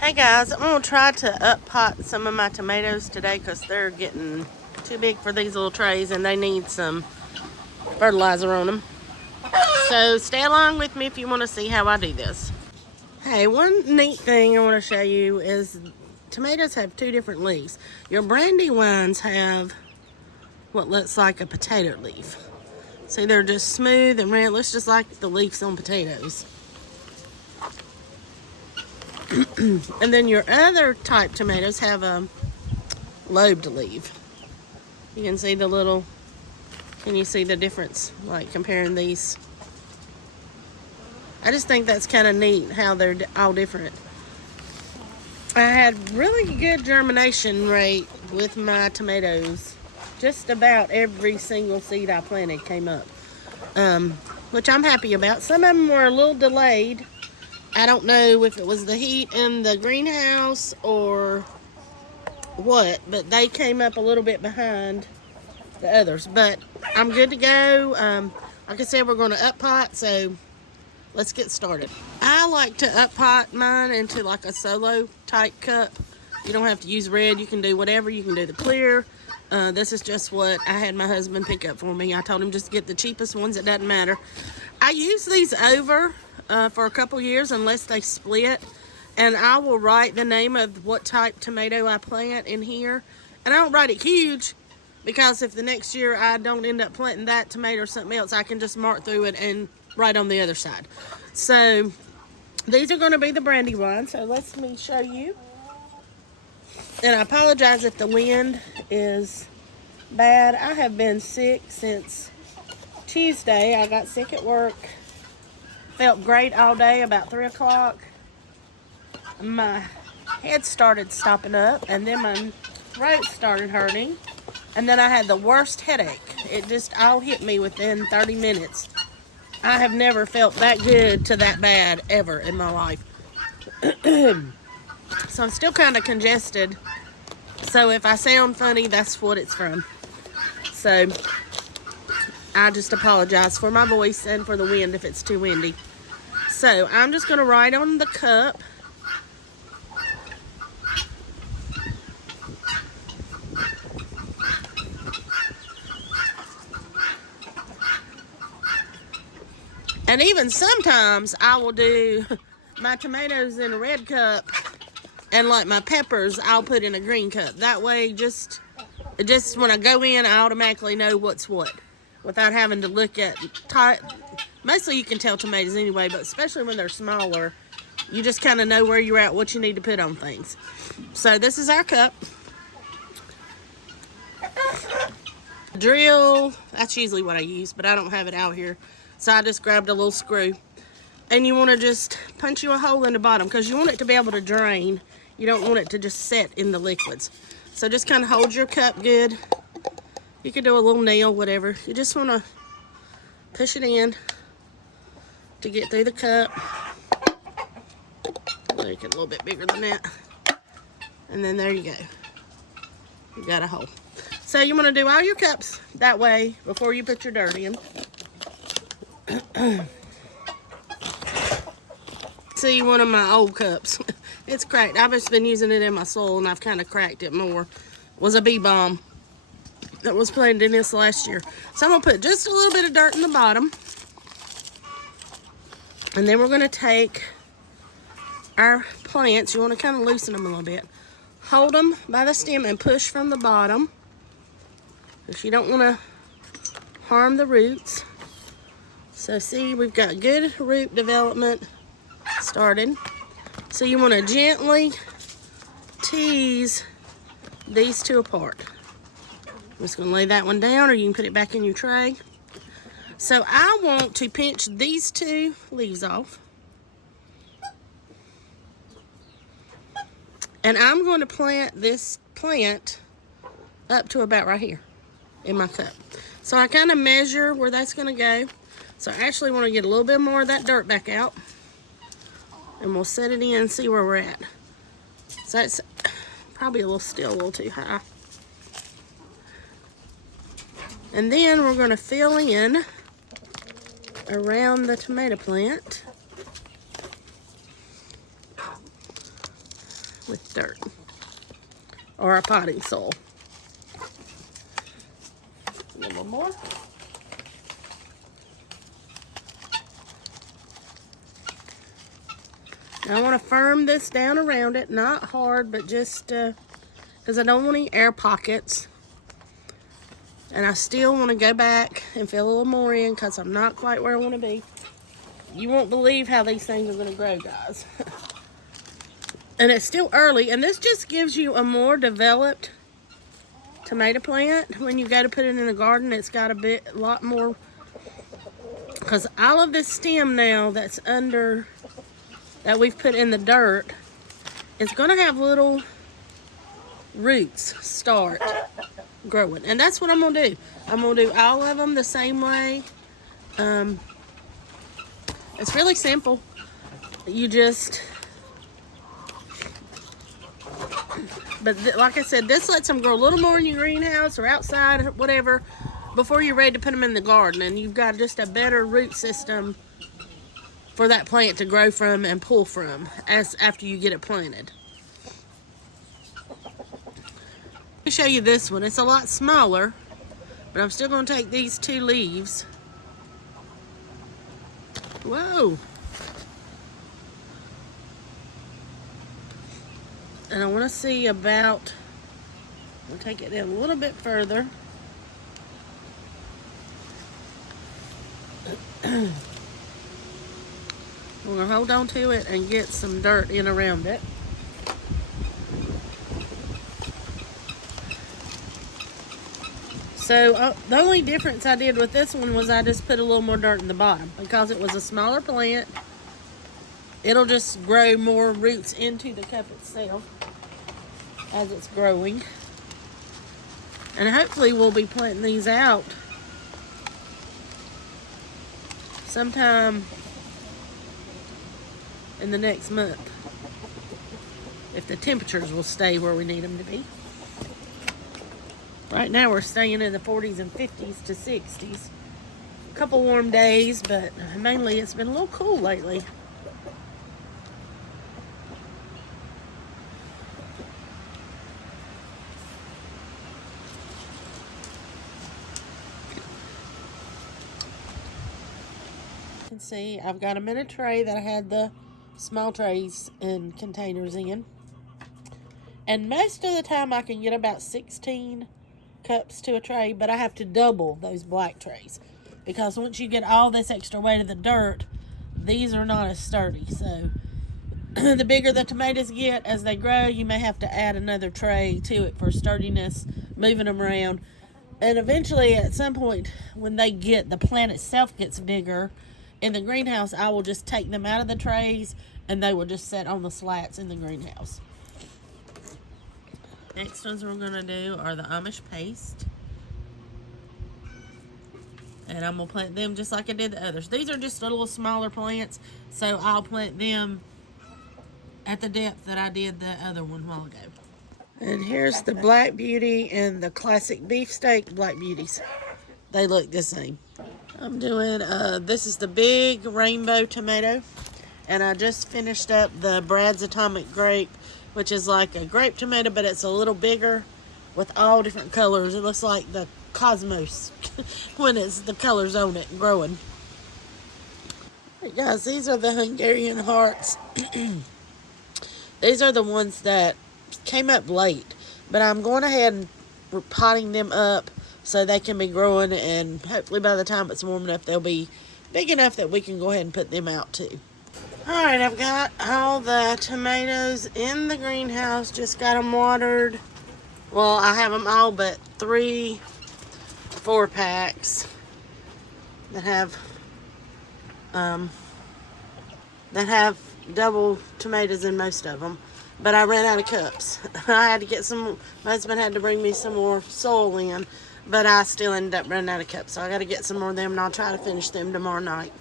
Hey guys, I'm going to try to up pot some of my tomatoes today because they're getting too big for these little trays and they need some fertilizer on them. So stay along with me if you want to see how I do this. Hey, one neat thing I want to show you is tomatoes have two different leaves. Your brandy ones have what looks like a potato leaf. See, they're just smooth and round. Looks just like the leaves on potatoes. And then your other type tomatoes have a lobed leaf. You can see the little, can you see the difference, like comparing these? I just think that's kind of neat how they're all different. I had really good germination rate with my tomatoes. Just about every single seed I planted came up, which I'm happy about. Some of them were a little delayed. I don't know if it was the heat in the greenhouse or what, but they came up a little bit behind the others. But I'm good to go. Like I said, we're going to up pot, so let's get started. I like to up pot mine into like a solo type cup. You don't have to use red. You can do whatever. You can do the clear. This is just what I had my husband pick up for me. I told him just get the cheapest ones. It doesn't matter. I use these over for a couple years unless they split, and I will write the name of what type tomato I plant in here, and I don't write it huge because if the next year I don't end up planting that tomato or something else, I can just mark through it and write on the other side. So these are going to be the brandy ones, so let me show you. And I apologize if the wind is bad. I have been sick since Tuesday. I got sick at work. Felt great all day. About 3 o'clock, my head started stopping up, and then my throat started hurting, and then I had the worst headache. It just all hit me within 30 minutes. I have never felt that good to that bad ever in my life. So I'm still kind of congested. So if I sound funny, that's what it's from. So I just apologize for my voice and for the wind if it's too windy. So I'm just going to write on the cup. And even sometimes I will do my tomatoes in a red cup, and like my peppers, I'll put in a green cup. That way, just when I go in, I automatically know what's what without having to look at. Mostly you can tell tomatoes anyway, but especially when they're smaller, you just kind of know where you're at, what you need to put on things. So this is our cup. Drill, that's usually what I use, but I don't have it out here. So I just grabbed a little screw. And you want to just punch you a hole in the bottom because you want it to be able to drain. You don't want it to just set in the liquids. So just kind of hold your cup good. You can do a little nail, whatever. You just want to push it in to get through the cup. Make it a little bit bigger than that. And then there you go. You got a hole. So you want to do all your cups that way before you put your dirt in. See, one of my old cups. It's cracked. I've just been using it in my soil, and I've kind of cracked it more. It was a bee balm that was planted in this last year. So I'm going to put just a little bit of dirt in the bottom. And then we're going to take our plants. You want to kind of loosen them a little bit. Hold them by the stem and push from the bottom, because you don't want to harm the roots. So see, we've got good root development started. So you want to gently tease these two apart. I'm just going to lay that one down, or you can put it back in your tray. So I want to pinch these two leaves off. And I'm going to plant this plant up to about right here in my cup. So I kind of measure where that's going to go. So I actually want to get a little bit more of that dirt back out. And we'll set it in and see where we're at. So it's probably still a little too high. And then we're going to fill in around the tomato plant. with dirt or a potting soil. A little more. Now I want to firm this down around it, not hard, but just because I don't want any air pockets. And I still want to go back and fill a little more in because I'm not quite where I want to be. You won't believe how these things are going to grow, guys. And it's still early, and this just gives you a more developed tomato plant. When you go to put it in the garden, it's got a lot more, because all of this stem now that's under, that we've put in the dirt, it's going to have little roots start growing. And that's what I'm going to do. I'm going to do all of them the same way. It's really simple. You just... But like I said, this lets them grow a little more in your greenhouse or outside, or whatever, before you're ready to put them in the garden. And you've got just a better root system for that plant to grow from and pull from after you get it planted. Let me show you this one. It's a lot smaller, but I'm still going to take these 2 leaves. Whoa! And I want to see about, I'll take it in a little bit further. We're going to hold on to it and get some dirt in around it. So the only difference I did with this one was I just put a little more dirt in the bottom. Because it was a smaller plant, it'll just grow more roots into the cup itself as it's growing. And hopefully we'll be planting these out sometime in the next month, if the temperatures will stay where we need them to be. Right now we're staying in the 40s and 50s to 60s. A couple warm days, but mainly it's been a little cool lately. You can see I've got them in a tray that I had the small trays and containers in. And most of the time I can get about 16 cups to a tray, but I have to double those black trays because once you get all this extra weight of the dirt, these are not as sturdy. So the bigger the tomatoes get as they grow, you may have to add another tray to it for sturdiness, moving them around. And eventually at some point when the plant itself gets bigger in the greenhouse, I will just take them out of the trays and they will just sit on the slats in the greenhouse. Next ones we're going to do are the Amish paste. And I'm going to plant them just like I did the others. These are just a little smaller plants, so I'll plant them at the depth that I did the other one a while ago. And here's the Black Beauty and the classic beefsteak Black Beauties. They look the same. I'm doing, this is the big rainbow tomato. And I just finished up the Brad's Atomic Grape, which is like a grape tomato, but it's a little bigger with all different colors. It looks like the cosmos when it's the colors on it growing. Hey guys, these are the Hungarian hearts. These are the ones that came up late, but I'm going ahead and potting them up so they can be growing, and hopefully by the time it's warm enough, they'll be big enough that we can go ahead and put them out too. Alright, I've got all the tomatoes in the greenhouse. Just got them watered. Well, I have them all but 3 4-packs that have double tomatoes in most of them. But I ran out of cups. I had to get some, my husband had to bring me some more soil in, but I still ended up running out of cups. So I got to get some more of them, and I'll try to finish them tomorrow night.